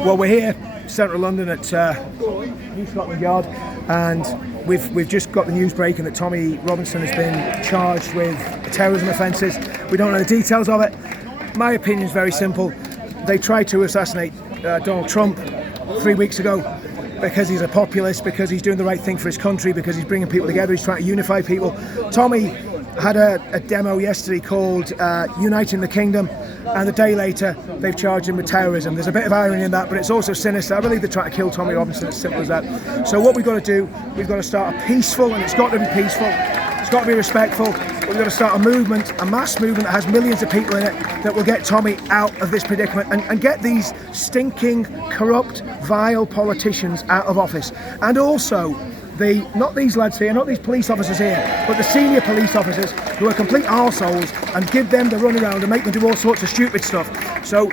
Well, we're here, central London at New Scotland Yard, and we've just got the news breaking that Tommy Robinson has been charged with terrorism offences. We don't know the details of it. My opinion is very simple. They tried to assassinate Donald Trump 3 weeks ago because he's a populist, because he's doing the right thing for his country, because he's bringing people together, he's trying to unify people. Tommy had a demo yesterday called Uniting the Kingdom, and a day later they've charged him with terrorism. There's a bit of irony in that, but it's also sinister. I believe they're trying to kill Tommy Robinson, it's simple as that. So what we've got to do, we've got to start a peaceful, and it's got to be peaceful, it's got to be respectful. We've got to start a movement, a mass movement that has millions of people in it, that will get Tommy out of this predicament and get these stinking, corrupt, vile politicians out of office. And also, not these lads here, not these police officers here, but the senior police officers who are complete arseholes, and give them the runaround and make them do all sorts of stupid stuff. So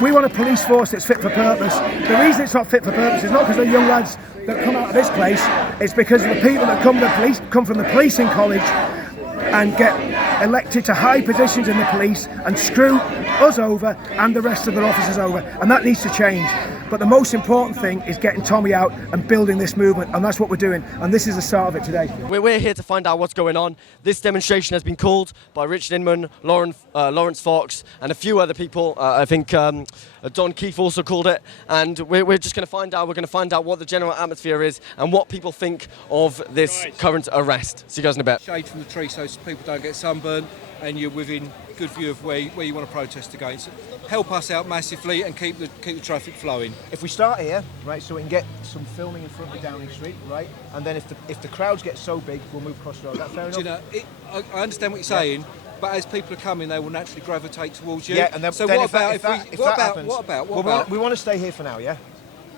we want a police force that's fit for purpose. The reason it's not fit for purpose is not because they're young lads that come out of this place, it's because the people that come from the policing college and get elected to high positions in the police and screw us over and the rest of the officers over, and that needs to change. But the most important thing is getting Tommy out and building this movement, and that's what we're doing, and this is the start of it today. We're here to find out what's going on. This demonstration has been called by Richard Inman, Lawrence Fox, and a few other people. I think Don Keefe also called it, and we're just going to find out. We're going to find out what the general atmosphere is and what people think of this current arrest. See you guys in a bit. Shade from the tree so people don't get sunburned, and you're within good view of where you want to protest against. Help us out massively and keep the traffic flowing. If we start here, right, so we can get some filming in front of Downing Street, right, and then if the crowds get so big, we'll move across the road. Is that fair enough? Do you know, I understand what you're saying, but as people are coming, they will naturally gravitate towards you. Yeah, and then, so then what about what about? We want to stay here for now, yeah?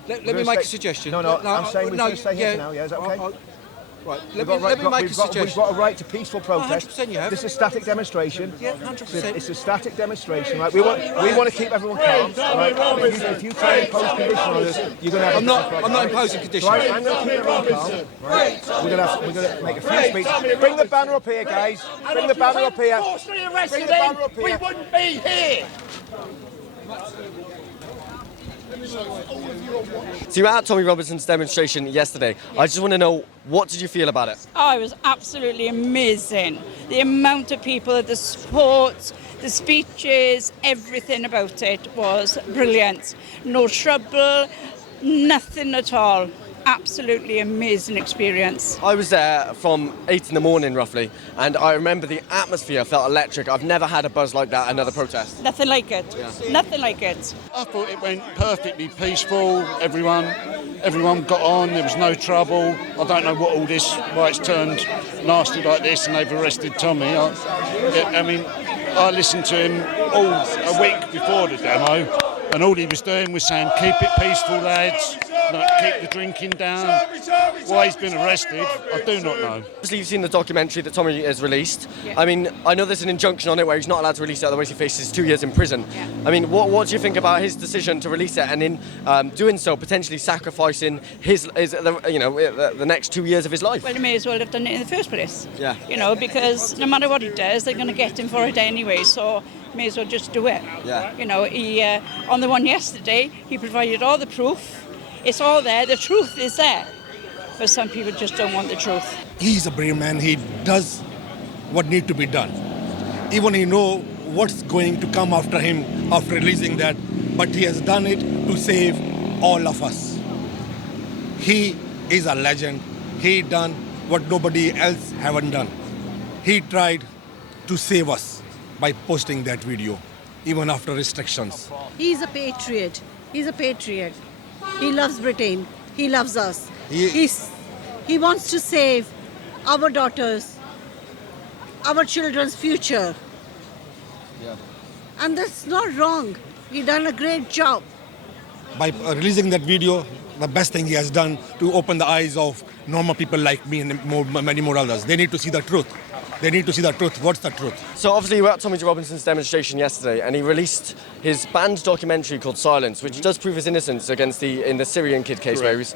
Let me make a suggestion. No, I'm saying we're going to stay here for now, yeah? Is that okay? Right, let me make a suggestion. We've got a right to peaceful protest. 100% you have. This is a static demonstration. Yeah, 100%. It's a static demonstration, right? We want to keep everyone calm, right? If you try and impose conditions on us, you're going to have. I'm not imposing conditions. Right, I'm going to keep everyone calm. Right? We're going to make a few speeches. Bring the banner up here, guys. Bring the banner up here. Bring the banner up here. We wouldn't be here. So you were at Tommy Robinson's demonstration yesterday. I just want to know, what did you feel about it? Oh, it was absolutely amazing. The amount of people, the support, the speeches, everything about it was brilliant. No trouble, nothing at all. Absolutely amazing experience. I was there from 8 in the morning roughly, and I remember the atmosphere felt electric. I've never had a buzz like that at another protest. Nothing like it. Yeah. Nothing like it. I thought it went perfectly peaceful. Everyone got on. There was no trouble. I don't know what all this, why it's turned nasty like this, and they've arrested Tommy. I listened to him all a week before the demo, and all he was doing was saying, "Keep it peaceful, lads. Keep the drinking down." Why he's been arrested, I do not know. Obviously, you've seen the documentary that Tommy has released. Yeah. I mean, I know there's an injunction on it where he's not allowed to release it, otherwise he faces 2 years in prison. Yeah. I mean, what do you think about his decision to release it, and in doing so, potentially sacrificing the next 2 years of his life? Well, he may as well have done it in the first place. Yeah. You know, because no matter what he does, they're going to get him for it anyway. So may as well just do it. Yeah. You know, he on the one yesterday, he provided all the proof. It's all there. The truth is there. But some people just don't want the truth. He's a brave man. He does what needs to be done. Even he knows what's going to come after him after releasing that. But he has done it to save all of us. He is a legend. He done what nobody else haven't done. He tried to save us by posting that video, even after restrictions. He's a patriot. He's a patriot. He loves Britain. He loves us. He wants to save our daughters, our children's future. Yeah. And that's not wrong. He done a great job. By releasing that video, the best thing he has done to open the eyes of normal people like me and many more others. They need to see the truth. They need to see the truth. What's the truth? So obviously you were at Tommy Robinson's demonstration yesterday, and he released his banned documentary called Silence, which does prove his innocence in the Syrian kid case, where he was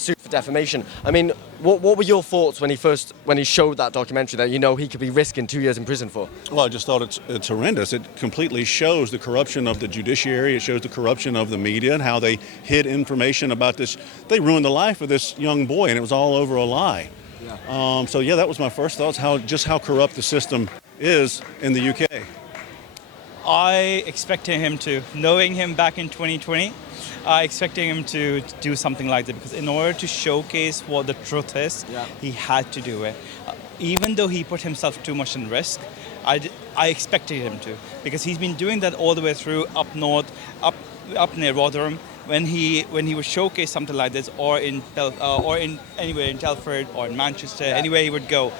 sued for defamation. I mean, what were your thoughts when he showed that documentary that he could be risking 2 years in prison for? Well, I just thought it's horrendous. It completely shows the corruption of the judiciary. It shows the corruption of the media and how they hid information about this. They ruined the life of this young boy, and it was all over a lie. Yeah. So that was my first thoughts, how corrupt the system is in the UK. I expected him to, knowing him back in 2020, I expected him to do something like that, because in order to showcase what the truth is, he had to do it. Even though he put himself too much in risk, I expected him to, because he's been doing that all the way through up north, up near Rotherham. When he would showcase something like this, or anywhere in Telford or in Manchester, anywhere he would go,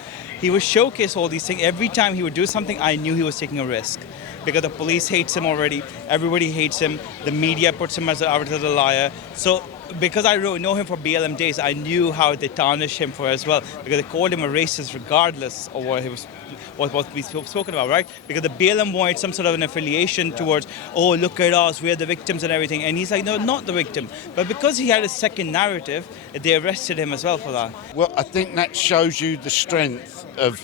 he would showcase all these things. Every time he would do something, I knew he was taking a risk, because the police hates him already. Everybody hates him. The media puts him as a liar. So because I know him for BLM days, I knew how they tarnish him for as well, because they called him a racist regardless of what he was. What we spoken about, right? Because the BLM wanted some sort of an affiliation towards, oh, look at us, we're the victims and everything. And he's like, no, not the victim. But because he had a second narrative, they arrested him as well for that. Well, I think that shows you the strength of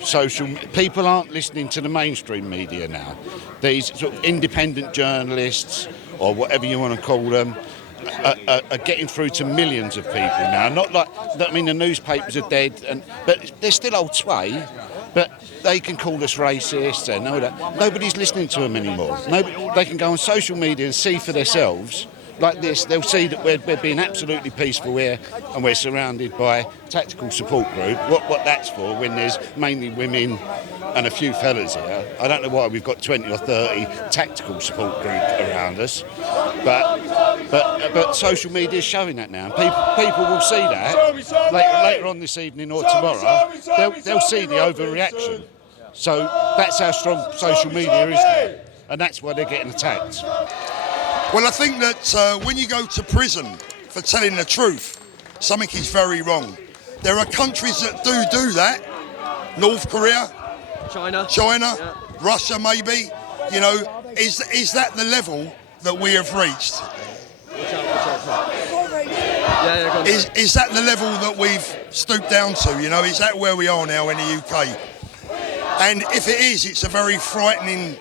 people aren't listening to the mainstream media now. These sort of independent journalists, or whatever you want to call them, are getting through to millions of people now. Not like, I mean, the newspapers are dead, but they're still old sway. But they can call us racist and all that. Nobody's listening to them anymore. They can go on social media and see for themselves. Like this, they'll see that we're being absolutely peaceful here, and we're surrounded by tactical support group. What that's for, when there's mainly women and a few fellas here. I don't know why we've got 20 or 30 tactical support group around us, but social media is showing that now. People will see that later on this evening or tomorrow. They'll see the overreaction. So that's how strong social media is now, and that's why they're getting attacked. Well, I think that when you go to prison for telling the truth, something is very wrong. There are countries that do that. North Korea, China, yeah. Russia, maybe. Is that the level that we have reached? Is that the level that we've stooped down to? Is that where we are now in the UK? And if it is, it's a very frightening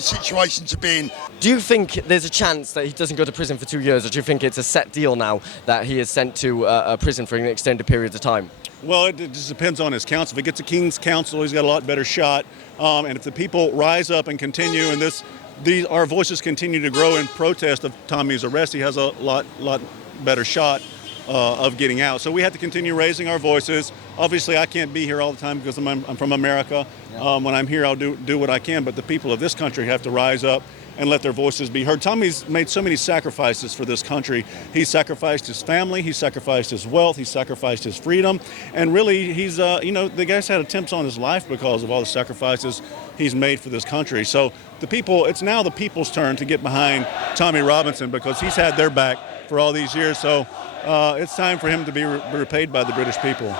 situation to be in. Do you think there's a chance that he doesn't go to prison for 2 years, or do you think it's a set deal now that he is sent to a prison for an extended period of time? Well, it just depends on his counsel. If he gets a King's counsel, he's got a lot better shot. And if the people rise up and continue, and our voices continue to grow in protest of Tommy's arrest, he has a lot better shot of getting out. So we have to continue raising our voices. Obviously, I can't be here all the time because I'm from America. When I'm here, I'll do what I can. But the people of this country have to rise up and let their voices be heard. Tommy's made so many sacrifices for this country. He sacrificed his family, he sacrificed his wealth, he sacrificed his freedom, and really he's, the guy's had attempts on his life because of all the sacrifices he's made for this country. So it's now the people's turn to get behind Tommy Robinson, because he's had their back for all these years. So it's time for him to be repaid by the British people.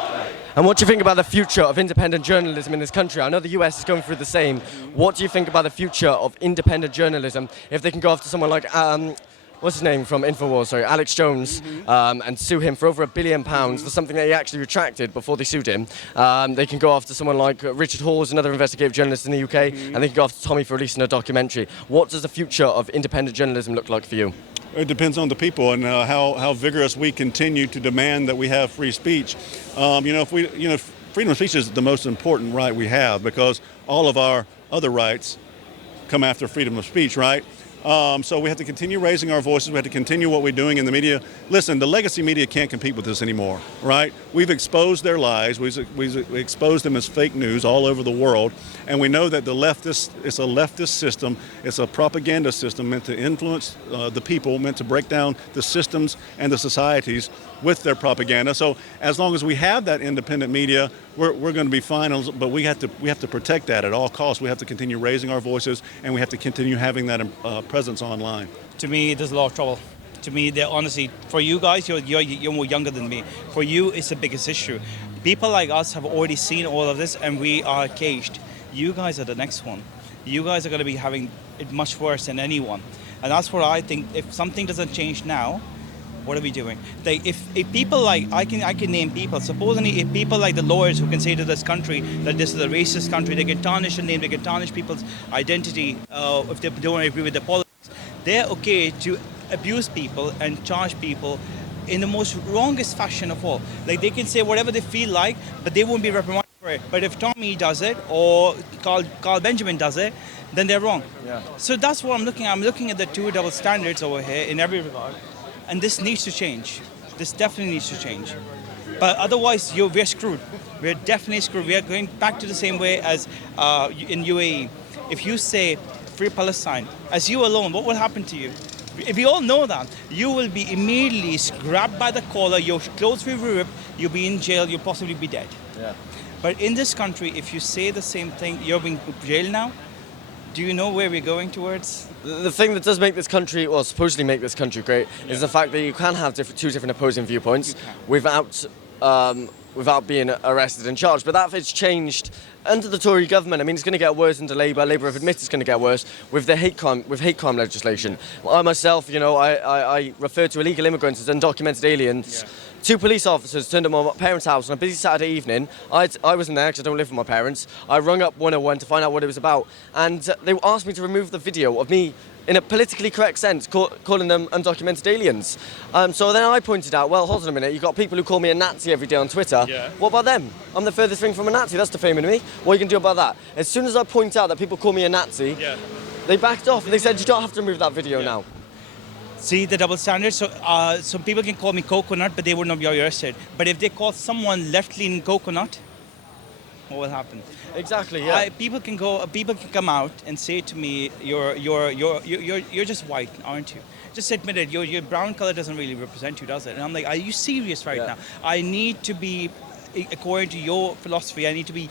And what do you think about the future of independent journalism in this country? I know the US is going through the same. What do you think about the future of independent journalism if they can go after someone like, what's his name from InfoWars, Alex Jones, and sue him for over £1 billion for something that he actually retracted before they sued him? They can go after someone like Richard Hawes, another investigative journalist in the UK, and they can go after Tommy for releasing a documentary. What does the future of independent journalism look like for you? It depends on the people and how vigorous we continue to demand that we have free speech. Freedom of speech is the most important right we have, because all of our other rights come after freedom of speech, right? So we have to continue raising our voices. We have to continue what we're doing in the media. Listen, the legacy media can't compete with this anymore, right? We've exposed their lies. We've exposed them as fake news all over the world. And we know that it's a leftist system. It's a propaganda system meant to influence the people, meant to break down the systems and the societies with their propaganda. So as long as we have that independent media, we're going to be fine. But we have to protect that at all costs. We have to continue raising our voices, and we have to continue having that presence online. To me, there's a lot of trouble. To me, honestly, for you guys, you're more younger than me. For you, it's the biggest issue. People like us have already seen all of this, and we are caged. You guys are the next one. You guys are going to be having it much worse than anyone. And that's what I think. If something doesn't change now, What are we doing? If people like, I can name people, supposedly if people like the lawyers who can say to this country that this is a racist country, they can tarnish a name, they can tarnish people's identity if they don't agree with the politics, they're okay to abuse people and charge people in the most wrongest fashion of all. Like they can say whatever they feel like, but they won't be reprimanded for it. But if Tommy does it or Carl Benjamin does it, then they're wrong. Yeah. So that's what I'm looking at. I'm looking at the two double standards over here in every regard. And this needs to change. This definitely needs to change. But otherwise, we're screwed. We're definitely screwed. We are going back to the same way as in UAE. If you say free Palestine, as you alone, what will happen to you? If we all know that, you will be immediately grabbed by the collar, your clothes will be ripped, you'll be in jail, you'll possibly be dead. Yeah. But in this country, if you say the same thing, you're being put in jail now. Do you know where we're going towards? The thing that does make this country, well, supposedly make this country great, is the fact that you can have two different opposing viewpoints without being arrested and charged. But that has changed under the Tory government. I mean, it's going to get worse under Labour. Labour have admitted it's going to get worse with the hate crime legislation. I myself, I refer to illegal immigrants as undocumented aliens. Yeah. 2 police officers turned up at my parents' house on a busy Saturday evening. I wasn't there because I don't live with my parents. I rung up 101 to find out what it was about, and they asked me to remove the video of me, in a politically correct sense, calling them undocumented aliens. So then I pointed out, well, hold on a minute, you've got people who call me a Nazi every day on Twitter. Yeah. What about them? I'm the furthest thing from a Nazi, that's defaming me. What are you going to do about that? As soon as I point out that people call me a Nazi, they backed off and they said, you don't have to remove that video now. See the double standard? So some people can call me coconut, but they would not be arrested. But if they call someone left-leaning coconut, what will happen? Exactly. Yeah. People can come out and say to me, "You're just white, aren't you?" Just admit it. Your brown color doesn't really represent you, does it? And I'm like, are you serious right now? I need to be, according to your philosophy, I need to be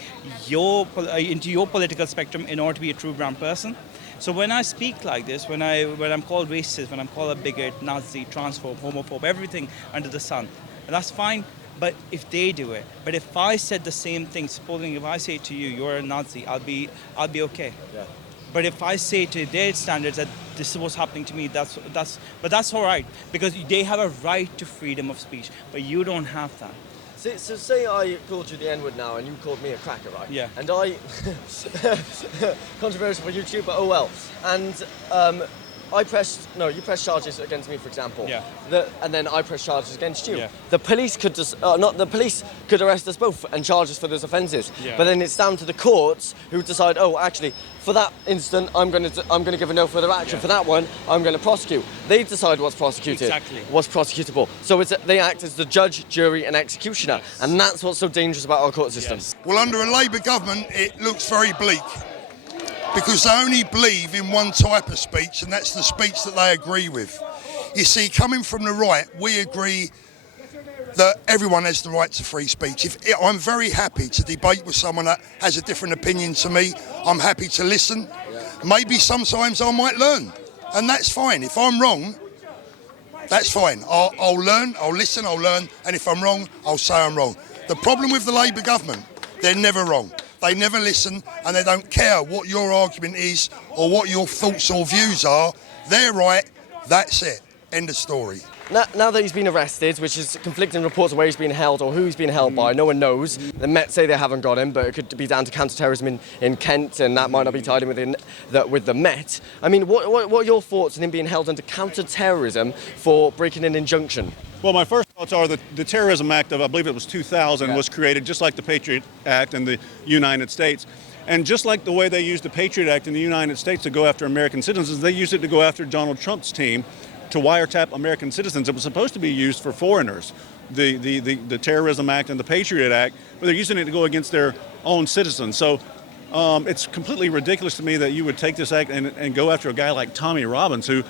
into your political spectrum in order to be a true brown person. So when I speak like this, when I'm called racist, when I'm called a bigot, Nazi, transphobe, homophobe, everything under the sun, that's fine. But if they do it, but if I said the same thing, supposing if I say to you, you're a Nazi, I'll be okay. Yeah. But if I say to their standards that this is what's happening to me, that's all right, because they have a right to freedom of speech, but you don't have that. So say I called you the N-word now and you called me a cracker, right? Yeah. And I, controversial for YouTube, but oh well. And you pressed charges against me, for example. Yeah. And then I pressed charges against you. Yeah. The police could arrest us both and charge us for those offences. Yeah. But then it's down to the courts who decide, oh, actually, for that instant, I'm going to give a no further action. Yeah. For that one, I'm going to prosecute. They decide what's prosecuted, what's prosecutable. So they act as the judge, jury, and executioner, and that's what's so dangerous about our court system. Yes. Well, under a Labour government, it looks very bleak, because they only believe in one type of speech, and that's the speech that they agree with. You see, coming from the right, we agree that everyone has the right to free speech. I'm very happy to debate with someone that has a different opinion to me. I'm happy to listen. Maybe sometimes I might learn, and that's fine. If I'm wrong, that's fine. I'll learn, I'll listen, I'll learn, and if I'm wrong, I'll say I'm wrong. The problem with the Labour government, they're never wrong. They never listen, and they don't care what your argument is or what your thoughts or views are. They're right, that's it. End of story. Now that he's been arrested, which is conflicting reports of where he's been held or who he's been held by, no one knows. The Met say they haven't got him, but it could be down to counter-terrorism in Kent, and that might not be tied in with the Met. I mean, what are your thoughts on him being held under counter-terrorism for breaking an injunction? Well, my first thoughts are that the Terrorism Act of, I believe it was 2000, was created just like the Patriot Act in the United States. And just like the way they used the Patriot Act in the United States to go after American citizens, they used it to go after Donald Trump's team to wiretap American citizens. It was supposed to be used for foreigners, the Terrorism Act and the Patriot Act, but they're using it to go against their own citizens. So it's completely ridiculous to me that you would take this act and go after a guy like Tommy Robbins, who,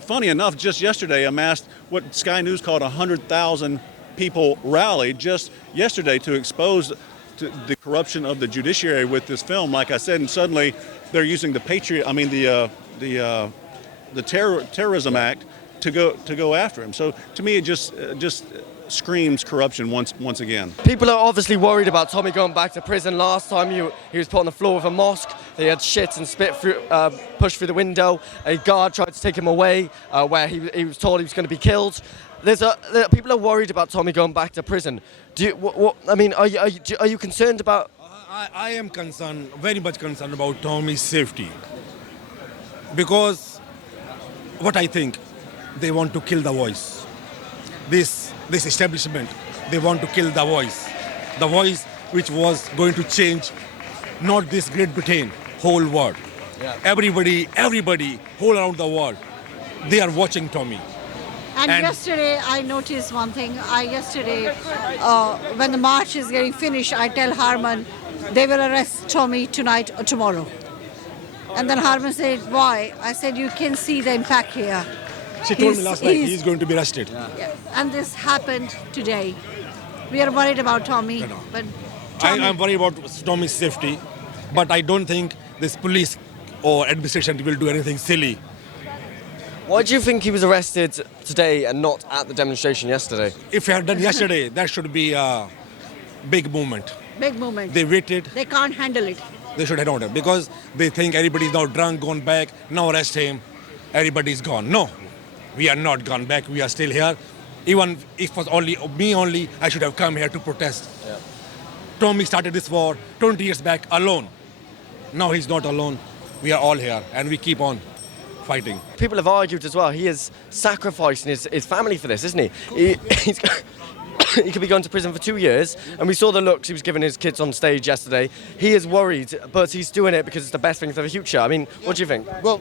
funny enough, just yesterday amassed what Sky News called 100,000 people rally just yesterday to expose the corruption of the judiciary with this film, like I said, and suddenly they're using the Terrorism Act to go after him. So to me, it just screams corruption once again. People are obviously worried about Tommy going back to prison. Last time he was put on the floor of a mosque. They had shit and spit pushed through the window. A guard tried to take him away, where he was told he was going to be killed. People are worried about Tommy going back to prison. Are you concerned about? I am concerned, very much concerned about Tommy's safety, because what I think, they want to kill the voice. This establishment, they want to kill the voice which was going to change not this Great Britain, whole world. Yeah. Everybody, whole around the world, they are watching Tommy. And yesterday I noticed one thing. When the march is getting finished, I tell Harman they will arrest Tommy tonight or tomorrow. And then Harman said, why? I said, you can see the impact here. She told me last night he's going to be arrested. Yeah. And this happened today. We are worried about Tommy. No. But Tommy, I'm worried about Tommy's safety, but I don't think this police or administration will do anything silly. Why do you think he was arrested today and not at the demonstration yesterday? If he had done yesterday, that should be a big movement. big movement. They waited. They can't handle it. They should have done it because they think everybody's now drunk, gone back, now arrest him. Everybody's gone. No, we are not gone back. We are still here. Even if it was only me, I should have come here to protest. Yeah. Tommy started this war 20 years back alone. Now he's not alone. We are all here and we keep on fighting. People have argued as well. He is sacrificing his family for this, isn't he? He could be going to prison for 2 years, and we saw the looks he was giving his kids on stage yesterday. He is worried, but he's doing it because it's the best thing for the future. I mean, what do you think? Well,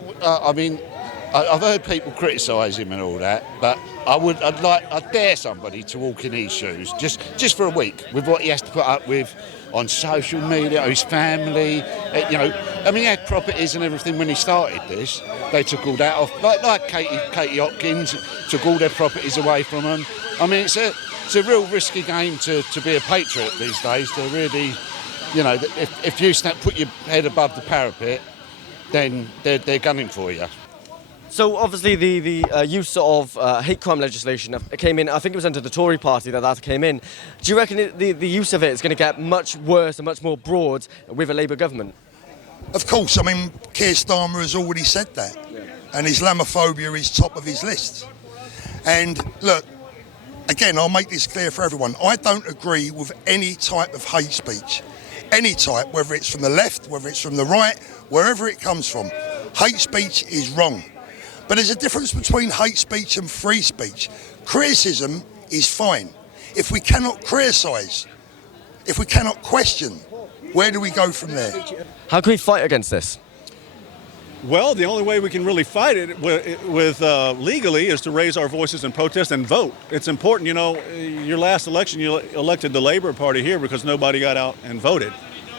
I've heard people criticise him and all that, but I'd dare somebody to walk in his shoes just for a week with what he has to put up with on social media, his family. He had properties and everything when he started this. They took all that off, like Katie Hopkins took all their properties away from them. I mean, it's a real risky game to be a patriot these days. To really, if you put your head above the parapet, then they're gunning for you. So obviously the use of hate crime legislation came in. I think it was under the Tory party that came in. Do you reckon the use of it is going to get much worse and much more broad with a Labour government? Of course. I mean, Keir Starmer has already said that, and Islamophobia is top of his list. And look, again, I'll make this clear for everyone. I don't agree with any type of hate speech, any type, whether it's from the left, whether it's from the right, wherever it comes from. Hate speech is wrong. But there's a difference between hate speech and free speech. Criticism is fine. If we cannot criticise, if we cannot question, where do we go from there? How can we fight against this? Well, the only way we can really fight it with legally is to raise our voices and protest and vote. It's important, your last election you elected the Labour Party here because nobody got out and voted.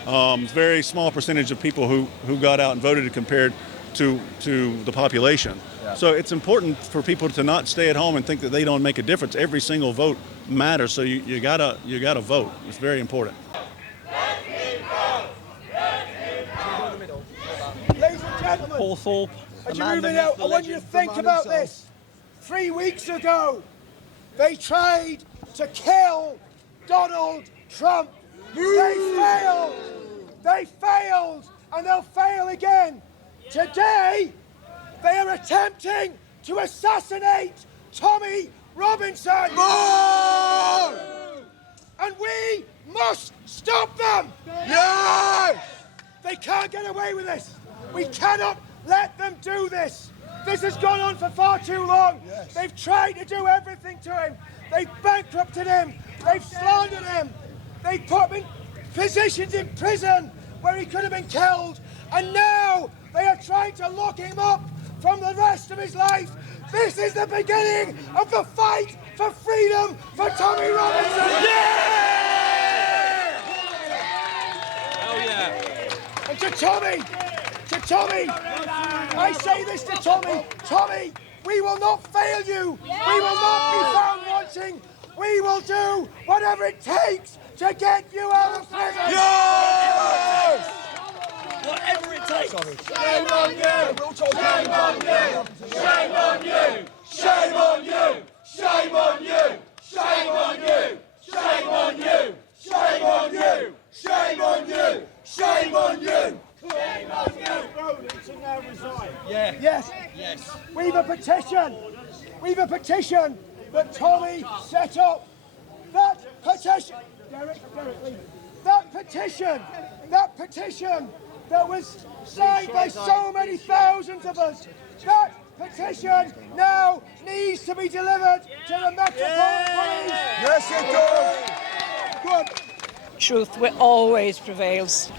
It's a very small percentage of people who got out and voted compared to the population. Yeah. So it's important for people to not stay at home and think that they don't make a difference. Every single vote matters, so you gotta vote. It's very important. Ladies and gentlemen, Paul Thorpe, as you're moving out, I want you to think about this. 3 weeks ago, they tried to kill Donald Trump. They failed. They failed, and they'll fail again. Today, they are attempting to assassinate Tommy Robinson. More! And we must stop them. Yes! They can't get away with this. We cannot let them do this. This has gone on for far too long. Yes. They've tried to do everything to him. They've bankrupted him. They've slandered him. They put him in positions in prison where he could have been killed. And now they are trying to lock him up from the rest of his life. This is the beginning of the fight for freedom for Tommy Robinson. Yeah! Oh yeah. And to Tommy, I say this to Tommy. Tommy, we will not fail you. We will not be found wanting. We will do whatever it takes to get you out of prison. Yes! Whatever it takes. Shame on you! Shame on you! Shame on you! Shame man. We've a petition that Tommy set up. That petition, Derek, leave it. That petition that was signed by so many thousands of us, that petition now needs to be delivered to the Metropolitan Police. Yes, it does. Good. Truth always prevails.